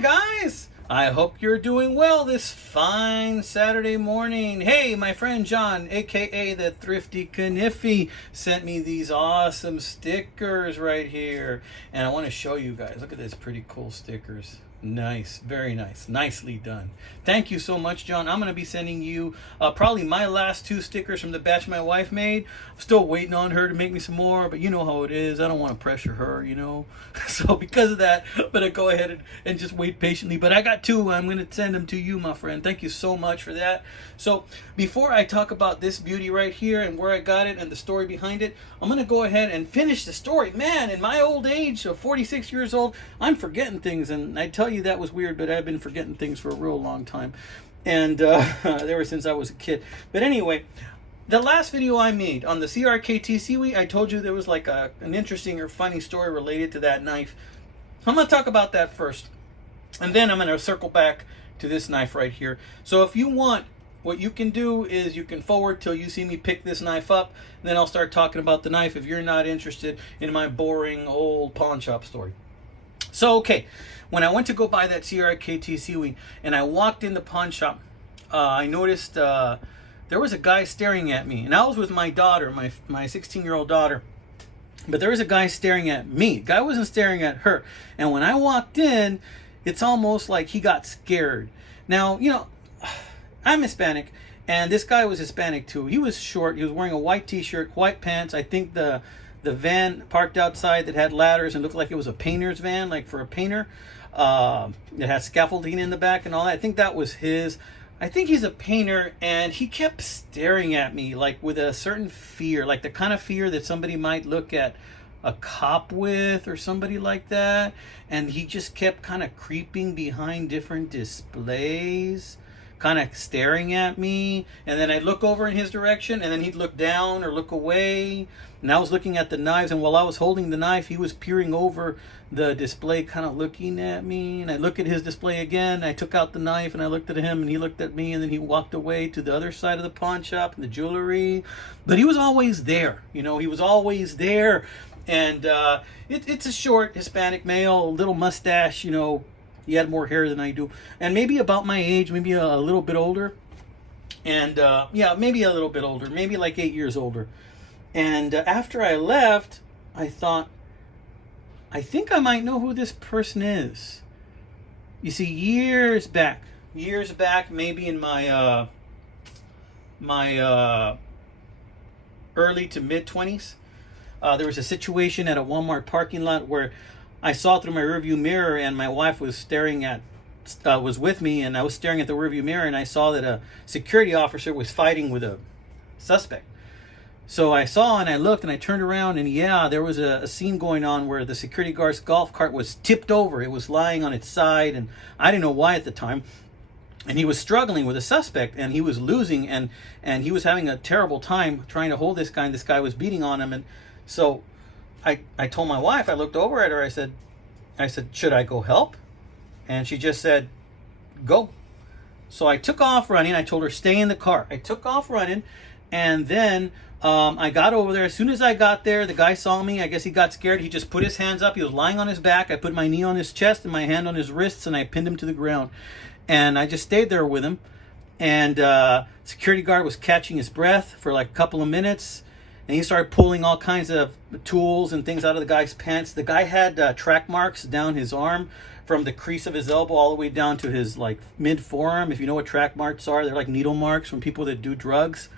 guys! I hope you're doing well this fine Saturday morning. Hey, my friend John, aka the Thrifty Kniffy, sent me these awesome stickers right here. And I want to show you guys. Look at this pretty cool stickers. Nice, very nice, nicely done. Thank you so much, John. I'm going to be sending you probably my last two stickers from the batch my wife made. I'm still waiting on her to make me some more, but you know how it is. I don't want to pressure her, you know. So because of that, I'm going to go ahead and just wait patiently. But I got two. I'm going to send them to you, my friend. Thank you so much for that. So before I talk about this beauty right here and where I got it and the story behind it, I'm going to go ahead and finish the story. Man, in my old age of 46 years old, I'm forgetting things, and I tell you that was weird, but I've been forgetting things for a real long time, and ever since I was a kid. But anyway, the last video I made on the CRKT Seaweed, I told you there was like an interesting or funny story related to that knife. I'm going to talk about that first, and then I'm going to circle back to this knife right here. So if you want, what you can do is you can forward till you see me pick this knife up, and then I'll start talking about the knife if you're not interested in my boring old pawn shop story. So, okay, when I went to go buy that CRKT Seaweed and I walked in the pawn shop, I noticed there was a guy staring at me. And I was with my daughter, my 16-year-old daughter. But there was a guy staring at me. The guy wasn't staring at her. And when I walked in, it's almost like he got scared. Now, you know, I'm Hispanic, and this guy was Hispanic too. He was short. He was wearing a white t-shirt, white pants. I think the van parked outside that had ladders and looked like it was a painter's van, like for a painter. It had scaffolding in the back and all that. I think that was his. I think he's a painter, and he kept staring at me like with a certain fear, like the kind of fear that somebody might look at a cop with or somebody like that. And he just kept kind of creeping behind different displays, kind of staring at me, and then I'd look over in his direction, and then he'd look down or look away, and I was looking at the knives, and while I was holding the knife, he was peering over the display, kind of looking at me, and I look at his display again. I took out the knife, and I looked at him, and he looked at me, and then he walked away to the other side of the pawn shop and the jewelry. But he was always there, you know, he was always there. And it's a short Hispanic male, a little mustache, you know. He had more hair than I do, and maybe about my age, maybe a little bit older, and yeah, maybe a little bit older, maybe like 8 years older. And after I left, I thought, I think I might know who this person is. You see, years back, maybe in my early to mid 20s, there was a situation at a Walmart parking lot where I saw through my rearview mirror, and my wife was was with me, and I was staring at the rearview mirror, and I saw that a security officer was fighting with a suspect. So I saw, and I looked, and I turned around, and yeah, there was a scene going on where the security guard's golf cart was tipped over. It was lying on its side, and I didn't know why at the time. And he was struggling with a suspect, and he was losing, and he was having a terrible time trying to hold this guy, and this guy was beating on him. And so I told my wife, I looked over at her, I said, should I go help? And she just said, go. So I took off running. I told her, stay in the car. I took off running, and then I got over there. As soon as I got there, the guy saw me. I guess he got scared. He just put his hands up. He was lying on his back. I put my knee on his chest and my hand on his wrists, and I pinned him to the ground. And I just stayed there with him. And security guard was catching his breath for like a couple of minutes. And he started pulling all kinds of tools and things out of the guy's pants. The guy had track marks down his arm from the crease of his elbow all the way down to his like mid forearm. If you know what track marks are, they're like needle marks from people that do drugs.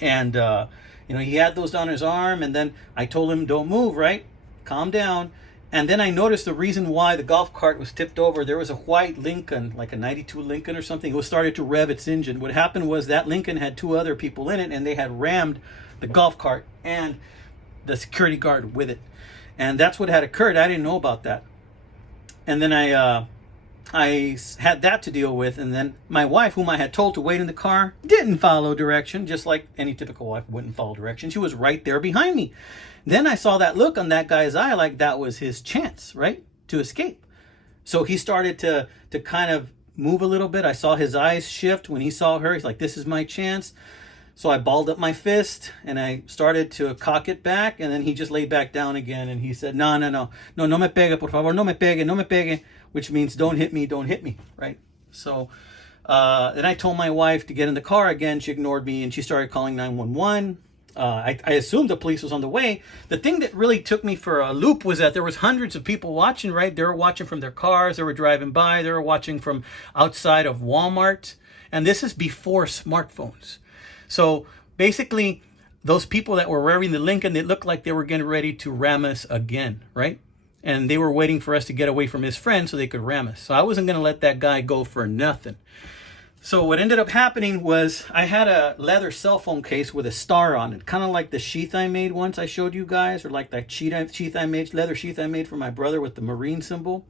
And you know, he had those down his arm. And then I told him, don't move, right? Calm down. And then I noticed the reason why the golf cart was tipped over. There was a white Lincoln, like a 92 Lincoln or something. It was started to rev its engine. What happened was that Lincoln had two other people in it, and they had rammed the golf cart and the security guard with it. And that's what had occurred. I didn't know about that. And then I had that to deal with. And then my wife, whom I had told to wait in the car, didn't follow direction, just like any typical wife wouldn't follow direction. She was right there behind me. Then I saw that look on that guy's eye, like that was his chance, right, to escape. So he started to kind of move a little bit. I saw his eyes shift when he saw her. He's like, this is my chance. So I balled up my fist and I started to cock it back, and then he just laid back down again and he said, no me pegue, por favor, no me pegue. which means don't hit me, right? So then I told my wife to get in the car again. She ignored me and she started calling 911. I assumed the police was on the way. The thing that really took me for a loop was that there was hundreds of people watching, right? They were watching from their cars. They were driving by. They were watching from outside of Walmart. And this is before smartphones. So basically, those people that were wearing the Lincoln, they looked like they were getting ready to ram us again, right? And they were waiting for us to get away from his friend so they could ram us. So I wasn't going to let that guy go for nothing. So what ended up happening was I had a leather cell phone case with a star on it, kind of like the sheath I made once I showed you guys, or like that leather sheath I made for my brother with the Marine symbol.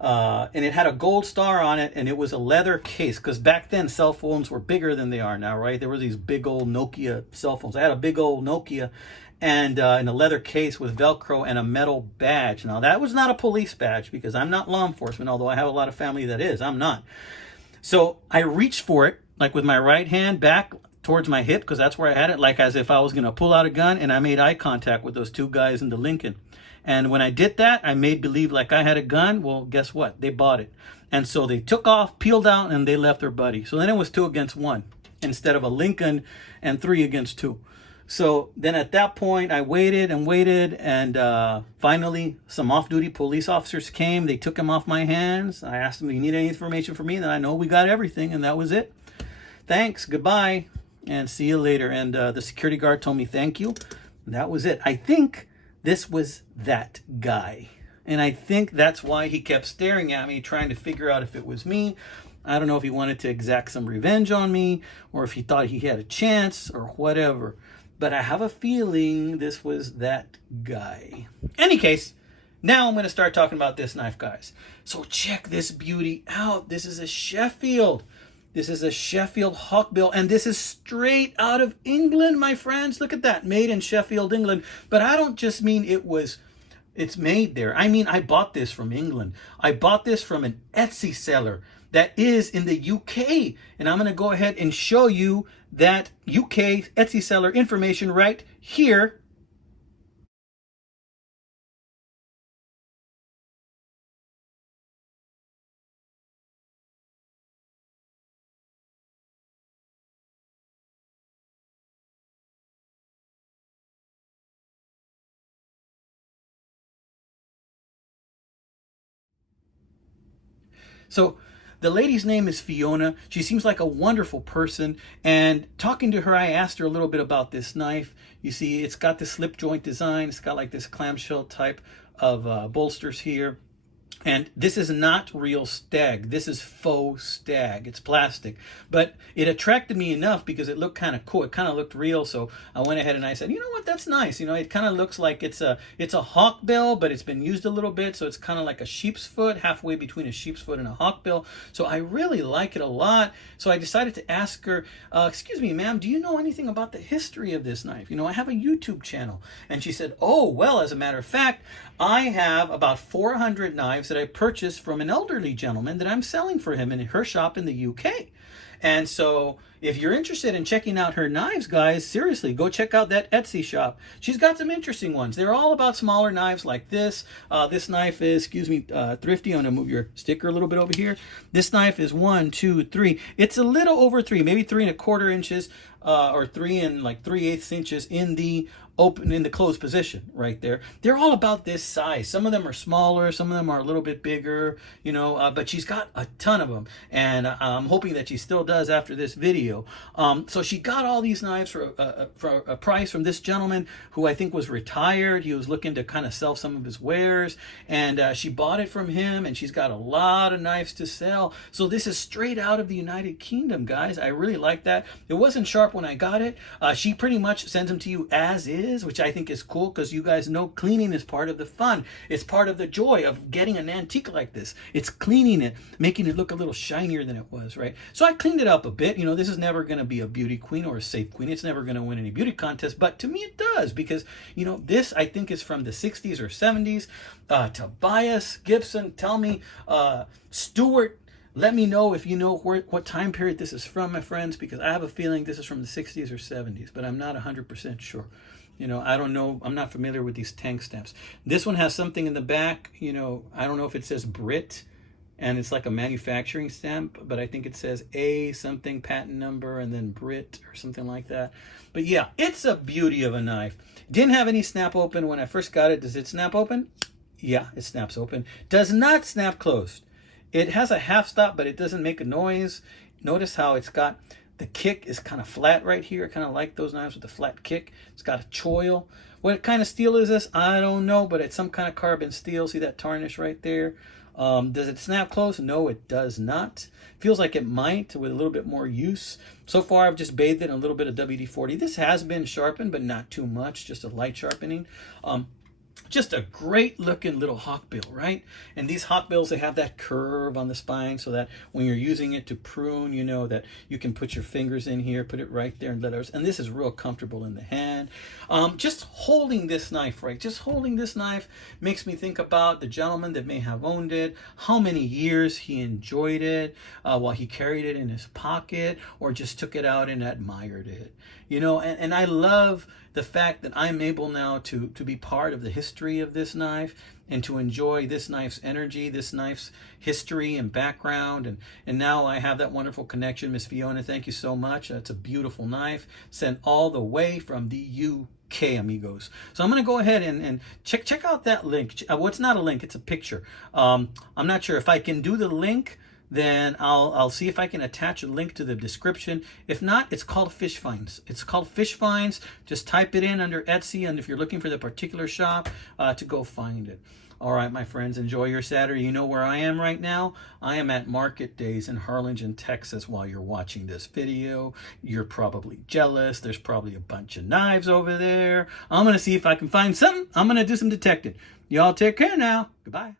And it had a gold star on it, and it was a leather case, because back then cell phones were bigger than they are now, right? There were these big old Nokia cell phones. I had a big old Nokia, and in a leather case with Velcro and a metal badge. Now that was not a police badge, because I'm not law enforcement, although I have a lot of family that is. I'm not. So I reached for it, like with my right hand back towards my hip, because that's where I had it, like as if I was going to pull out a gun, and I made eye contact with those two guys in the Lincoln. And when I did that, I made believe like I had a gun. Well, guess what? They bought it. And so they took off, peeled out, and they left their buddy. So then it was 2 against 1 instead of a Lincoln and 3 against 2. So then at that point, I waited and waited, and finally some off-duty police officers came. They took him off my hands. I asked them, "Do you need any information from me?" And I know we got everything, and that was it. Thanks, goodbye, and see you later. And the security guard told me thank you. And that was it. I think this was that guy. And I think that's why he kept staring at me, trying to figure out if it was me. I don't know if he wanted to exact some revenge on me, or if he thought he had a chance, or whatever. But I have a feeling this was that guy. Any case, now I'm going to start talking about this knife, guys. So check this beauty out. This is a Sheffield. This is a Sheffield Hawkbill, and this is straight out of England, my friends. Look at that, made in Sheffield, England. But I don't just mean it's made there. I mean, I bought this from England. I bought this from an Etsy seller that is in the UK. And I'm going to go ahead and show you that UK Etsy seller information right here. So the lady's name is Fiona. She seems like a wonderful person. And talking to her, I asked her a little bit about this knife. You see, it's got this slip joint design. It's got like this clamshell type of bolsters here. And this is not real stag. This is faux stag. It's plastic. But it attracted me enough because it looked kind of cool. It kind of looked real. So I went ahead and I said, you know what, that's nice. You know, it kind of looks like it's a hawkbill, but it's been used a little bit. So it's kind of like a sheep's foot, halfway between a sheep's foot and a hawkbill. So I really like it a lot. So I decided to ask her, excuse me, ma'am, do you know anything about the history of this knife? You know, I have a YouTube channel. And she said, oh, well, as a matter of fact, I have about 400 knives that I purchased from an elderly gentleman that I'm selling for him in her shop in the UK. And so if you're interested in checking out her knives, guys, seriously, go check out that Etsy shop. She's got some interesting ones. They're all about smaller knives like this. This knife is, Thrifty. I'm going to move your sticker a little bit over here. This knife is 1, 2, 3. It's a little over 3, maybe 3¼ inches, or 3 inches in the closed position right there. They're all about this size. Some of them are smaller, some of them are a little bit bigger, you know, but she's got a ton of them, and I'm hoping that she still does after this video. So she got all these knives for a price from this gentleman who I think was retired. He was looking to kind of sell some of his wares, and she bought it from him, and she's got a lot of knives to sell. So this is straight out of the United Kingdom, guys. I really like that. It wasn't sharp when I got it. She pretty much sends them to you as is, which I think is cool, because you guys know cleaning is part of the fun. It's part of the joy of getting an antique like this. It's cleaning it, making it look a little shinier than it was, right? So I cleaned it up a bit. You know, this is never going to be a beauty queen or a safe queen. It's never going to win any beauty contest, but to me it does, because, you know, this I think is from the 60s or 70s. Tobias, Gibson, tell me, Stuart, let me know if you know what time period this is from, my friends, because I have a feeling this is from the 60s or 70s, but I'm not 100% sure. You know, I don't know. I'm not familiar with these tank stamps. This one has something in the back. You know, I don't know if it says Brit. and it's like a manufacturing stamp, but I think it says A something patent number and then Brit or something like that. But yeah, it's a beauty of a knife. Didn't have any snap open when I first got it. Does it snap open? Yeah, it snaps open. Does not snap closed. It has a half stop, but it doesn't make a noise. Notice how it's got, the kick is kind of flat right here. I kind of like those knives with the flat kick. It's got a choil. What kind of steel is this? I don't know, but it's some kind of carbon steel. See that tarnish right there? Does it snap closed? No, it does not. Feels like it might with a little bit more use. So far, I've just bathed it in a little bit of WD-40. This has been sharpened, but not too much, just a light sharpening. Just a great looking little hawkbill, right? And these hawkbills, they have that curve on the spine so that when you're using it to prune, you know that you can put your fingers in here, put it right there and let others. And this is real comfortable in the hand. Just holding this knife, right? Just holding this knife makes me think about the gentleman that may have owned it, how many years he enjoyed it while he carried it in his pocket or just took it out and admired it. You know, and I love the fact that I'm able now to be part of the history of this knife and to enjoy this knife's energy, this knife's history and background. And now I have that wonderful connection. Miss Fiona, thank you so much. It's a beautiful knife sent all the way from the UK, amigos. So I'm going to go ahead and check out that link. Well, it's not a link, it's a picture. I'm not sure if I can do the link. Then I'll see if I can attach a link to the description. If not, it's called Fish Finds. It's called Fish Finds. Just type it in under Etsy, and if you're looking for the particular shop, to go find it. All right, my friends, enjoy your Saturday. You know where I am right now? I am at Market Days in Harlingen, Texas while you're watching this video. You're probably jealous. There's probably a bunch of knives over there. I'm going to see if I can find something. I'm going to do some detecting. Y'all take care now. Goodbye.